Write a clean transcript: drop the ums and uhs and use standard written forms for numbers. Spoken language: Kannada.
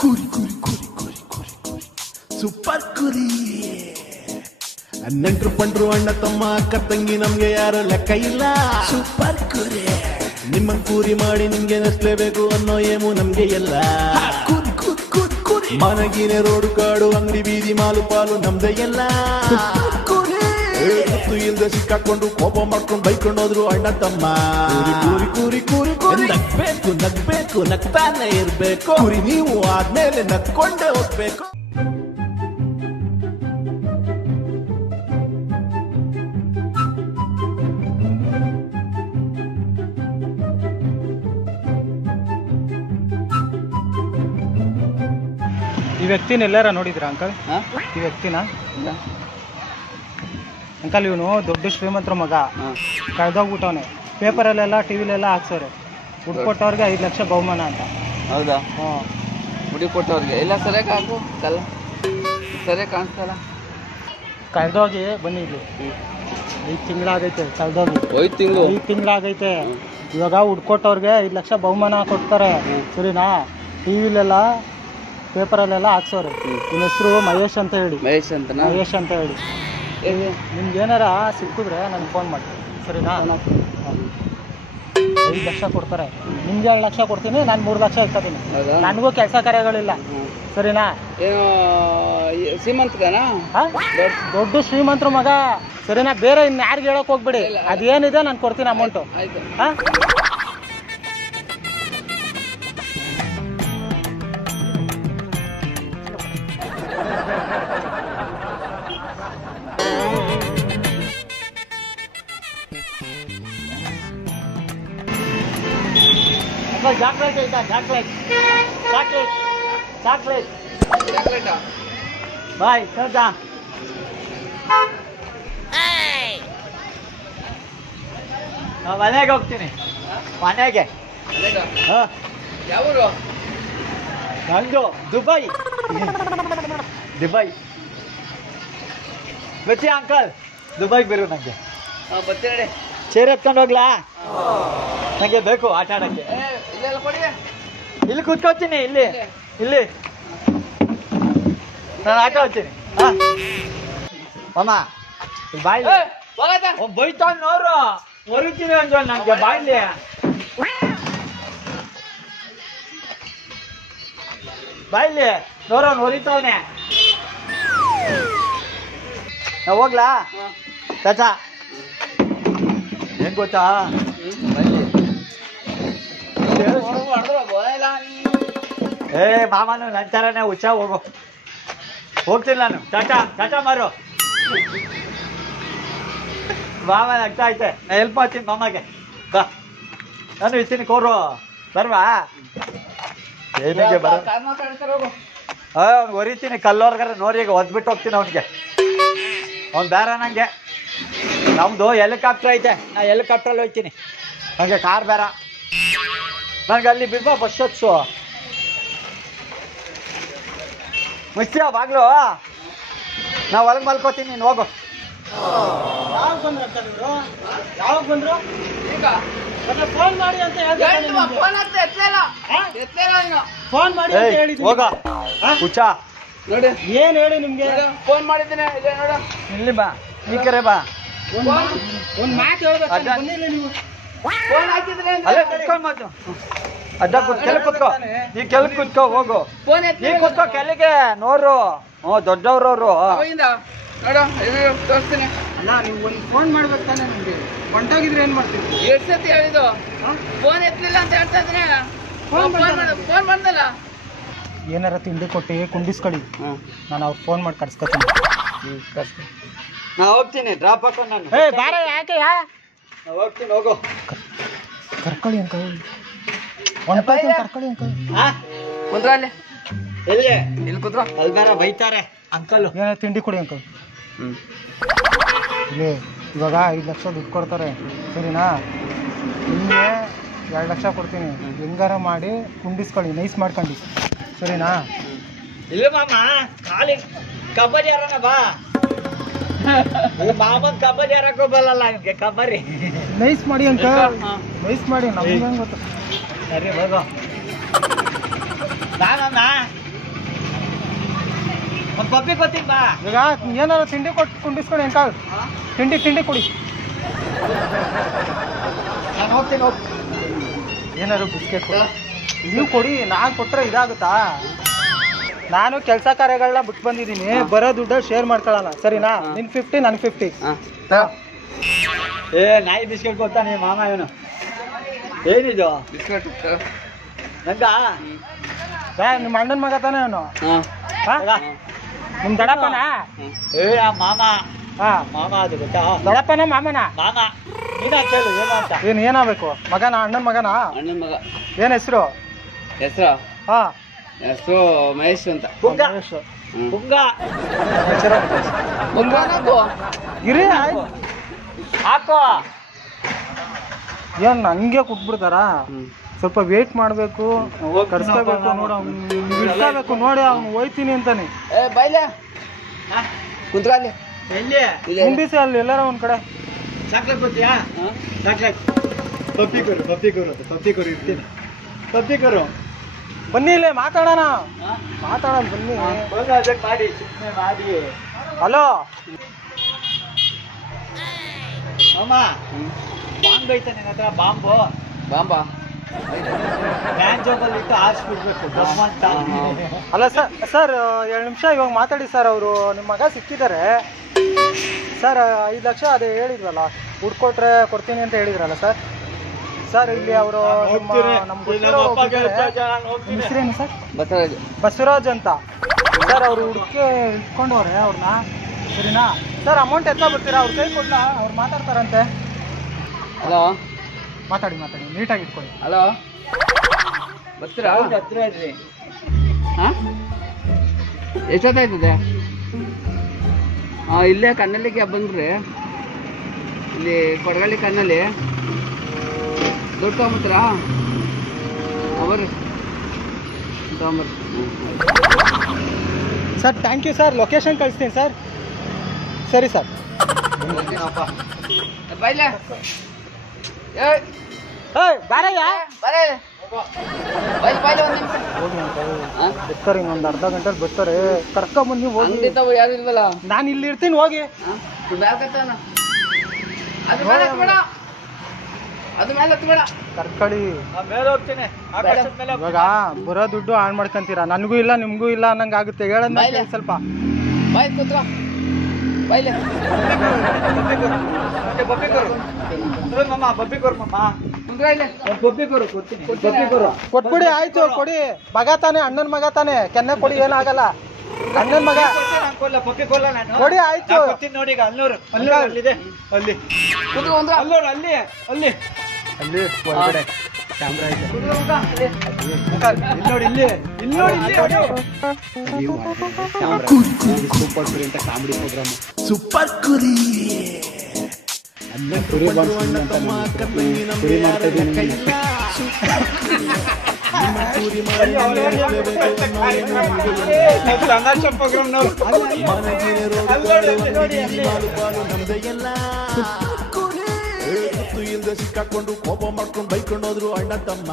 ಕುರಿ ಕುರಿ ಕುರಿ ಕುರಿ ಕುರಿ ಕುರಿ ಸೂಪರ್ ಕುರಿ. ನೆಂಟ್ರು ಪಂಡ್ರು ಅಣ್ಣ ತಮ್ಮ ಅಕ್ಕ ತಂಗಿ ನಮ್ಗೆ ಯಾರು ಲೆಕ್ಕ ಇಲ್ಲ. ಸೂಪರ್ ಕುರಿ. ನಿಮ್ಮಂಗ್ ಕೂರಿ ಮಾಡಿ ನಿಮ್ಗೆ ನಸ್ಲೇಬೇಕು ಅನ್ನೋ ಏಮು ನಮ್ಗೆ ಎಲ್ಲ. ಕುರಿ ಕುರಿ ಕುರಿ ಕುರಿ. ಮನಗಿನ ರೋಡು ಕಾಡು ಅಂಗಡಿ ಬೀದಿ ಮಾಲು ಪಾಲು ನಮ್ದೇ ಎಲ್ಲ. ಗೊತ್ತು ಇಲ್ದೆ ಸಿಕ್ಕಾಕೊಂಡು ಕೋಪ ಮಾಡ್ಕೊಂಡು ಬೈಕೊಂಡು ಹೋದ್ರು ಅಣ್ಣ ತಮ್ಮ. ಕೂರಿ ಕೂರಿ ಕೂರಿ ಕೂರಿ ನಗ್ಬೇಕು ನಗ್ಬೇಕು ನಗ್ತಾನೆ ಇರ್ಬೇಕು. ಕುರಿ ನೀವು ಆದ್ಮೇಲೆ ನಗ್ಕೊಂಡೇ ಹೋಗ್ಬೇಕು. ಈ ವ್ಯಕ್ತಿನ ಎಲ್ಲಾರ ನೋಡಿದ್ರ ಅಂಕಲ್? ಈ ವ್ಯಕ್ತಿನ ಅಂಕಲ್ ಇವನು ದೊಡ್ಡ ಶ್ರೀಮಂತರ ಮಗ, ಕಳೆದೋಗ್ಬಿಟ್ಟವನೆ. ಪೇಪರಲ್ಲೆಲ್ಲ ಟಿವಿಲೆಲ್ಲ ಹಾಕ್ಸೋರೆ ಹುಡ್ಕೊಟ್ಟವ್ರಿಗೆ 5 ಲಕ್ಷ ಬಹುಮಾನ ಅಂತ. ಹೌದಾ? ಹುಡಿ ಕೊಟ್ಟವ್ರಿಗೆ ಎಲ್ಲ ಸರಿಯಾಗಿ ಹಾಕು ಕಲ್ಲ, ಸರಿಯಾಗಿ ಕಾಣಿಸ್ತಲ್ಲ. ಕಳೆದೋಗಿ ಬನ್ನಿ ಇಲ್ಲಿ 5 ತಿಂಗಳಾಗೈತೆ. ಕಳೆದೋಗಿ 5 ತಿಂಗಳಾಗೈತೆ. ಇವಾಗ ಹುಡ್ಕೊಟ್ಟವ್ರಿಗೆ 5 ಲಕ್ಷ ಬಹುಮಾನ ಕೊಡ್ತಾರೆ, ಸರಿನಾ? ಟಿವಿಲೆಲ್ಲ ಪೇಪರಲ್ಲೆಲ್ಲ ಹಾಕ್ಸೋರೆ. ನಿಮ್ಮ ಹೆಸರು ಮಹೇಶ್ ಅಂತ ಹೇಳಿ. ಮಹೇಶ್ ಅಂತ ಹೇಳಿ. ನಿಮ್ಗೆ ಏನಾರ ಸಿಕ್ಕಿದ್ರೆ ನನಗೆ ಫೋನ್ ಮಾಡಿ, ಸರಿನಾ? 5 ಲಕ್ಷ ಕೊಡ್ತಾರೆ. ನಿಮ್ಗೆ 2 ಲಕ್ಷ ಕೊಡ್ತೀನಿ, ನಾನು 3 ಲಕ್ಷ ಇರ್ತೀನಿ. ನನಗೂ ಕೆಲಸ ಕಾರ್ಯಗಳಿಲ್ಲ, ಸರಿನಾ? ಶ್ರೀಮಂತನ ದೊಡ್ಡ ಶ್ರೀಮಂತರ ಮಗ, ಸರಿನಾ? ಬೇರೆ ಇನ್ಯಾರಿಗೆ ಹೇಳಕ್ ಹೋಗ್ಬಿಡಿ. ಅದೇನಿದೆ ನಾನು ಕೊಡ್ತೀನಿ ಅಮೌಂಟು. ಹಾಂ, ಚಾಕ್ಲೇಟ್ ಐತಾ? ಚಾಕ್ಲೇಟ್ ಬಾಯ್ ಸೌದಾ. ಮನೆಗೆ ಹೋಗ್ತೀನಿ, ಮನೆಗೆ. ಯಾವೂರು? ನಂದು ದುಬೈ. ಬರ್ತೀಯ ಅಂಕಲ್? ದುಬೈಗೆ ಬರು ನನಗೆ. ಬರ್ತೀನಿ. ಚೇರ್ ಎತ್ಕೊಂಡು ಹೋಗ್ಲಾ? ನನಗೆ ಬೇಕು ಆಟ ಆಡೋಕ್ಕೆ. ಇಲ್ಲಿ ಕೂತ್ಕೋತೀನಿ, ಇಲ್ಲಿ ನಾನು ಆಟ ಆಡ್ತೀನಿ. ಅಮ್ಮ ಬಾಯ್ಲಿ ಬೈತಾವ್ ನೋಡ್ರು, ಹೊರಿತೀನಿ ಅಂದ ನನಗೆ. ಬಾಯ್ಲಿ ನೋಡೋನು ಹೊರಿತವನೆ. ನಾ ಹೋಗ್ಲಾ ಚಾಚಾ? ಏನ್ ಗೊತ್ತಾ, ಮಾಮನು ನಂತರನೇ ಹುಚ್ಚ. ಹೋಗ್ತೀನಿ ನಾನು. ಚಾಚಾ ಮಾರು. ಮಾಮ ಆಗ್ತಾ ಐತೆ, ನಾ ಹೆಲ್ಪ್ ಮಾಡ್ತೀನಿ ಮಾಮಗೆ. ಬಾ, ನಾನು ಇರ್ತೀನಿ. ಕೋರು ಬರ್ವಾ? ಏನಿಗೆ ಬರ ಅವ್ನು ಹೊರಿತೀನಿ. ಕಲ್ಲೋರ್ಗಾರ ನೋಡಿ ಒದ್ಬಿಟ್ಟು ಹೋಗ್ತೀನಿ ಅವನಿಗೆ. ಅವ್ನು ಬೇರೆ ನಂಗೆ. ನಮ್ದು ಹೆಲಿಕಾಪ್ಟರ್ ಐತೆ, ನಾ ಹೆಲಿಕಾಪ್ಟ್ರಲ್ಲಿ ಹೋಗ್ತೀನಿ. ನನಗೆ ಕಾರ್ ಬೇಡ. ನನಗೆ ಅಲ್ಲಿ ಬಿಡ್ಬಾ ಬಸ್ ಹತ್ಸು. ಮುಚ್ಚಿಯ ಬಾಗ್ಲು, ನಾ ಒಳಗೆ ಮಲ್ಕೋತೀನಿ, ನೀನು ಹೋಗು. ಯಾವಾಗ ಬಂದ್ರು? ಫೋನ್ ಮಾಡಿ ಅಂತ ಫೋನ್ ಮಾಡಿ ಅಂತ ಹೇಳಿದ್ವಿ. ಹೋಗ ಹುಚ್ಚ ನೋಡಿ. ಏನ್ ಹೇಳಿ ನಿಮ್ಗೆ? ಫೋನ್ ಮಾಡಿದ್ದೀನಿ. ಇಲ್ಲಿ ಬಾ, ಈ ಕರೆ ಬಾ. ಒಂದ್ ಮಾತು ಹೇಳ್ಬೇಕು. ನೀವು ಫೋನ್ ಹಾಕಿದ್ರೆ ಅಲ್ಲೇ ಕುತ್ಕೊಂಡ್ ಮಾತು. ಅಡ್ಡ ಕೆಳಗೆ ಕುತ್ಕೋ, ನೀ ಕೆಳಗೆ ಕುತ್ಕೋ. ಹೋಗು, ನೀ ಕುತ್ಕೋ ಕೆಳಗೆ. ನೋಡ್ರು, ದೊಡ್ಡವ್ರವ್ರು. ನೋಡು ತೋರಿಸ್ತೀನಿ. ಅಲ್ಲ, ನೀವು ಒಂದು ಫೋನ್ ಮಾಡ್ಬೇಕು ತಾನೆ ನಿಮ್ಗೆ. ಹೊಂಟೋಗಿದ್ರೆ ಏನ್ ಮಾಡ್ತೀವಿ? ಎಷ್ಟು ಸತಿ ಹೇಳಿದ್ದು? ಫೋನ್ ಎತ್ತಲಿಲ್ಲ ಅಂತ ಹೇಳ್ತಾ ಇದ್ದೀನಿ. ಫೋನ್ ಮಾಡ್ದಲ್ಲ. ಏನಾರ ತಿಂಡಿ ಕೊಟ್ಟು ಕುಂಡಿಸ್ಕೊಳ್ಳಿ, ನಾನು ಅವ್ರು ಫೋನ್ ಮಾಡಿ ಕರ್ಸ್ಕೊತೀನಿ. ನಾ ಹೋಗ್ತೀನಿ, ಡ್ರಾಪ್ ಹಾಕೊಂಡು ನಾನು. ಬಾರ, ಯಾಕೆ ಹೋಗ್ತೀನಿ, ಹೋಗು. ಕರ್ಕೊಳ್ಳಿ ಅಂಕಲ್, ಕರ್ಕೊಳ್ಳಿ ಅಂಕಲ್. ಕುಂದ್ರ ಅಲ್ಲಿ, ಇಲ್ಲಿ ಕುಂದ್ರ. ಅಲ್ಲಿ ಬೇರೆ ಬೈತಾರೆ ಅಂಕಲ್. ಏನಾರ ತಿಂಡಿ ಕೊಡಿ ಅಂಕಲ್. ಇಲ್ಲಿ ಇವಾಗ 5 ಲಕ್ಷ ದುಡ್ಡು ಕೊಡ್ತಾರೆ, ಸರಿನಾ? ನಿಮಗೆ 2 ಲಕ್ಷ ಕೊಡ್ತೀನಿ. ಹೆಂಗಾರ ಮಾಡಿ ಕುಂಡಿಸ್ಕೊಳ್ಳಿ, ನೈಸ್ ಮಾಡ್ಕೊಂಡು, ಸರಿನಾ? ಇಲ್ಲ ಮಾಮ, ಖಾಲಿ ಕಬಡ್ಡಿ ಆಡೋಣ ಬಾ. ಮಾಮನ್ ಕಬಡ್ಡಿ ಆಡಕ್ಕೂ ಬರಲ್ಲ ನಿಮ್ಗೆ ಕಬಡ್ಡಿ. ನೈಸ್ ಮಾಡಿ ಅಂಕಲ್, ನೈಸ್ ಮಾಡಿ. ನಮ್ಗೆ ಹೆಂಗ್ ಗೊತ್ತು? ಸರಿ ಹೋಗು. ನಾನಣ್ಣ ಒಂದ್ ಪಪ್ಪಿ ಕೊಡ್ತೀನಿ ಬಾ. ಈಗ ಏನಾದ್ರು ತಿಂಡಿ ಕೊಟ್ಟು ಕುಂಡಿಸ್ಕೊಡಿ ಅಂಕಲ್. ತಿಂಡಿ ಕೊಡಿ. ನಾನು ಹೋಗ್ತೀನಿ ಹೋಗಿ. ಏನಾದ್ರು ಬಿಸ್ಕೆಟ್ ಕೊಡಿ. ನೀವು ಕೊಡಿ, ನಾನು ಕೊಟ್ರೆ ಇದಾಗುತ್ತಾ? ನಾನು ಕೆಲಸ ಕಾರ್ಯಗಳನ್ನ ಬಿಟ್ಟು ಬಂದಿದ್ದೀನಿ, ಬರೋ ದುಡ್ಡು ಶೇರ್ ಮಾಡ್ಕೊಳ್ಳೋಣ, ಸರಿನಾ? ನಿನ್ 50 ನನ್ 50. ಏ ನಾಯಿ ಬಿಸ್ಕೆಟ್ ಕೊಡ್ತಾನೆ ಮಾಮ ಇವನು. ಏನಿದು ಬಿಸ್ಕೆಟ್ ನಂಗ? ನಿಮ್ಮ ಅಣ್ಣನ ಮಗ ತಾನೇ ಅವನು? ತಗ. ನಿಮ್ ದಡಪ್ಪನ? ಏ ಆ ಮಾಮ. ಹಾ, ಮಾಮ ಅದು ಗೊತ್ತಾ? ದಡಪ್ಪನ ಮಾಮನ? ಮಾಮ. ನೀನ ಕೇಳು ಏನು ಅಂತ. ಏನಾಗಬೇಕು? ಮಗನ? ಅಣ್ಣನ ಮಗನ? ಅಣ್ಣನ ಮಗ. ಏನ್ ಹೆಸರು? ಹೆಸರು ಹಾ, ಹೆಸರು ಮಹೇಶ್ ಅಂತ. ಪುಂಗ. ಪುಂಗ. ಇರಿ ಹಾಕೋ. ಏನ್ ಹಂಗೆ ಕುಟ್ಬಿಡ್ತಾರ? ಸ್ವಲ್ಪ ವೇಟ್ ಮಾಡ್ಬೇಕು, ಕರ್ಸ್ಕೋಬೇಕು. ನೋಡ ಇಡ್ಕೋಬೇಕು ನೋಡಿ, ಅವ್ನು ಹೋಯ್ತೀನಿ ಅಂತಾನೆ. ಏ ಬೈಲೆ ಕುಂತ್ಕೊಳ್ಳಿ. ಎಲ್ಲಿ ಮುಂದಿಸಿ ಅಲ್ಲಿ ಎಲ್ಲಾರ ಒಂದ್ ಕಡೆ. ಚಾಕ್ಲೇಟ್ ಬರ್ತೀಯಾ? ಚಾಕ್ಲೇಟ್. ಪಪ್ಪಿ ಕೊರು ಇರ್ತೀನಿ. ಪಪ್ಪಿ ಕೊರು. ಬನ್ನಿ ಇಲ್ಲೇ ಮಾತಾಡೋಣ ಬನ್ನಿ. ಮಾಡಿ ಸುಮ್ಮನೆ ಮಾಡಿ. ಹಲೋ ಅಮ್ಮ, ಬಾಂಬ್ ಐತೆ ನಿನ್ನ ಹತ್ರ? ಬಾಂಬು ಬಾಂಬಾ ಬ್ಯಾಂಕ್ ಜಾಬಲ್ಲಿ ಇಟ್ಟು ಆರಿಸ್ಬಿಡ್ಬೇಕು ಗಮ್ಮಂತ. ಅಲ್ಲ ಸರ್ 2 ನಿಮಿಷ ಇವಾಗ ಮಾತಾಡಿ ಸರ್. ಅವರು ನಿಮ್ಮ ಮಗ ಸಿಕ್ಕಿದ್ದಾರೆ ಸರ್. 5 ಲಕ್ಷ ಅದೇ ಹೇಳಿದ್ರಲ್ಲ, ಹುಡ್ಕೊಟ್ರೆ ಕೊಡ್ತೀನಿ ಅಂತ ಹೇಳಿದ್ರಲ್ಲ ಸರ್. ಇಲ್ಲಿ ಅವರು ಹೆಸರೇನು ಸರ್? ಬಸವರಾಜ್ ಅಂತ ಸರ್. ಅವರು ಹುಡುಕಿ ಇಟ್ಕೊಂಡವ್ರೆ ಅವ್ರನ್ನ, ಸರಿನಾ ಸರ್? ಅಮೌಂಟ್ ಎತ್ತ ಬರ್ತೀರಾ? ಅವ್ರ ಕೈ ಕೊಡ್ಲ, ಅವ್ರು ಮಾತಾಡ್ತಾರಂತೆ. ಹಲೋ, ಮಾತಾಡಿ ನೀಟಾಗಿ ಇಟ್ಕೊಳ್ಳಿ. ಹಲೋ, ಬರ್ತೀರಾ? ಹತ್ರ ಇದ್ರಿ. ಹಾಂ, ಎಷ್ಟೊತ್ತಾಯ್ತದೆ? ಇಲ್ಲೇ ಕಣ್ಣಲ್ಲಿಗೆ ಬಂದ್ರಿ. ಇಲ್ಲಿ ಕೊಡಗಳ್ಳಿ ಕಣ್ಣಲ್ಲಿ ದುಡ್ಡು ತೊಗೊಂಬತ್ತೀರಾ? ಬರ್ರಿ ತೊಗೊಂಬರ್ರಿ. Sir thank you sir. Location ಕಳಿಸ್ತೀನಿ ಸರ್. ಸರಿ ಸರ್. ಬೈಲೆ ಬಾರಯ್ಯ. ಬೈಲೆ ಒಂದು ನಿಮಿಷ ಬರ್ತಾರೆ, ಇನ್ನೊಂದು ಅರ್ಧ ಗಂಟೆಲಿ ಬರ್ತಾರೆ. ಕರ್ಕೊಂಬಂದು ನೀವು ಹೋಗಿ. ಯಾರು ಇಲ್ವಲ್ಲ? ನಾನು ಇಲ್ಲಿ ಇರ್ತೀನಿ, ಹೋಗಿ. ಅದು ಮೇಲೆ ಹತ್ಬೇಡ, ಅದು ಮೇಲೆ ಹತ್ಬೇಡ. ಕರ್ಕಳಿ. ಮೇಲೆ ಹೋಗ್ತೀನಿ. ಆಕಾಶದ ಮೇಲೆ ಇವಾಗ ಬರೋ ದುಡ್ಡು ಹಾಳು ಮಾಡ್ಕೊಂತೀರಾ. ನನಗೂ ಇಲ್ಲ ನಿಮ್ಗೂ ಇಲ್ಲ ಅನ್ನಂಗೆ ಆಗುತ್ತೆ. ಹೇಳೋದ್ ಸ್ವಲ್ಪ. ಬಾಯ್ ಕೂತ್ಕೋ. ಬೈಲೆ ಬಬ್ಬಿ ಕೊರು. ಮಾಮ ಬಬ್ಬಿ ಕೊರು. ಮಾಮ ಕುಂದ್ರ ಇಲ್ಲ. ಬಬ್ಬಿ ಕೊರು ಕೊಡ್ತೀನಿ. ಬಬ್ಬಿ ಕೊರು ಕೊಟ್ಬಿಡಿ. ಆಯ್ತು ಕೊಡಿ. ಮಗ ತಾನೆ, ಅಣ್ಣನ ಮಗ ತಾನೆ. ಕೆನ್ನೆ ಕೊಡಿ, ಏನಾಗಲ್ಲ. ಅಣ್ಣನ ಮಗ ಪಪ್ಪಿ ಕೊಲ್ಲ ನಾನು ಕೊಡಿ. ಆಯ್ತು ಕೊಡ್ತೀನಿ ನೋಡಿ. ಈಗ ಅಲ್ಲೂರು ಅಲ್ಲಿದೆ. ಅಲ್ಲಿ ಕುಂದ್ರ ಒಂದು ಅಲ್ಲೂರು ಅಲ್ಲಿ ಒಳಗಡೆ ಕ್ಯಾಮ್ರಾ ಇದೆ. ಇಲ್ಲಿ ನೋಡಿ, ಇಲ್ಲಿ ಸೂಪರ್ ಕುರಿ ಅಣ್ಣ ತಮ್ಮ ಕತ್ತಂಗಿ ನಮ್ಗೆ ಯಾರ ಲೆಕ್ಕ ಇಲ್ಲ. ನಮ್ದೇ ಎಲ್ಲ ಇಲ್ದೆ ಸಿಕ್ಕಾಕೊಂಡು ಕೋಪ ಮಾಡ್ಕೊಂಡು ಬೈಕೊಂಡು ಹೋದ್ರು ಅಣ್ಣ ತಮ್ಮ.